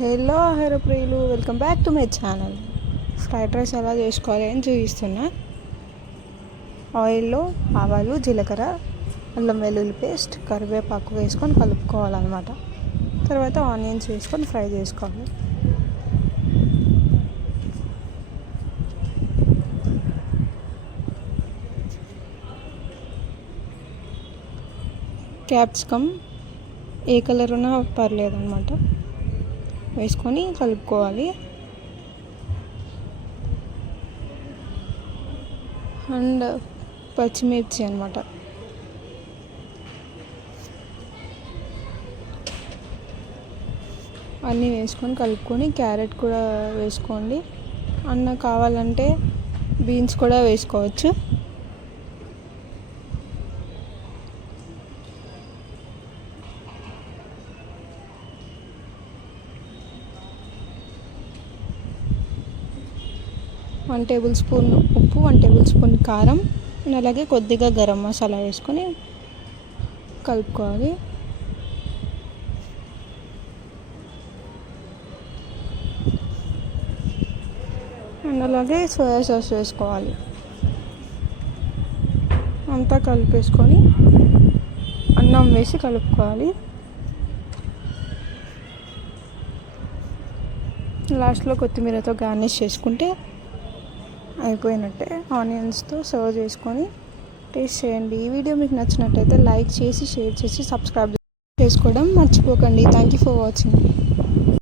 Hello ఆహార ప్రియులు, welcome back to my channel. Fried rice ఎలా చేసుకోవాలి అని చూపిస్తున్నా. ఆయిల్లో ఆవాలు, జీలకర్ర, అల్లం వెల్లుల్లి పేస్ట్, కరివేపాకు వేసుకొని కలుపుకోవాలన్నమాట. తర్వాత ఆనియన్స్ వేసుకొని ఫ్రై చేసుకోవాలి. క్యాప్సికమ్ ఏ కలర్ ఉన్నా పర్లేదు అన్నమాట, వేసుకొని కలుపుకోవాలి. అండ్ పచ్చిమిర్చి అన్నమాట, అన్నీ వేసుకొని కలుపుకొని, క్యారెట్ కూడా వేసుకోండి. అన్న కావాలంటే బీన్స్ కూడా వేసుకోవచ్చు. వన్ టేబుల్ స్పూన్ ఉప్పు, 1 టేబుల్ స్పూన్ కారం, అలాగే కొద్దిగా గరం మసాలా వేసుకొని కలుపుకోవాలి. అండ్ అలాగే సోయా సాస్ వేసుకోవాలి. అంతా కలిపేసుకొని అన్నం వేసి కలుపుకోవాలి. లాస్ట్లో కొత్తిమీరతో గార్నిష్ చేసుకుంటే అయిపోయినట్టే. ఆనియన్స్తో సర్వ్ చేసుకొని టేస్ట్ చేయండి. ఈ వీడియో మీకు నచ్చినట్టయితే లైక్ చేసి, షేర్ చేసి, సబ్స్క్రైబ్ చేసుకోవడం మర్చిపోకండి. Thank you for watching.